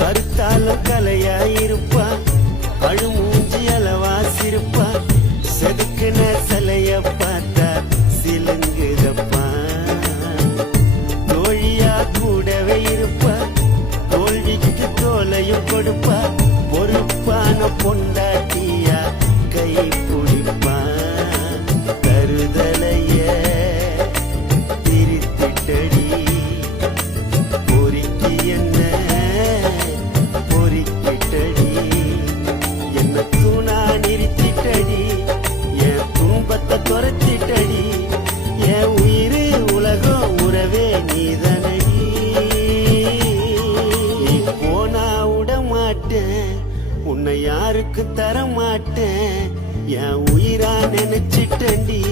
கருத்தாலும் கலையாயிருப்பா, அழுமூஞ்சி அளவா சிரிப்பா, செதுக்குன சிலைய பார்த்தா சிலுங்குதப்பா. தோழியா கூடவே இருப்பா, தோல்விக்கு தோலையும் கொடுப்பா, பொறுப்பான பொண்டாட்டியா கை பிடிப்பா. தருதலைய திரித்திட்டடி, பொறுக்கி என்ன பொறுக்கிட்டடி, என்ன தூணா நிறுத்திட்டடி, என் துன்பத்தை துரத்திட்டடி, என் உயிர் உலகம் உறவே நீதனடி. நீ போனா விட மாட்டேன், உன்னை யாருக்கு தர மாட்டேன், என் உயிரா நினைச்சிட்டண்டி.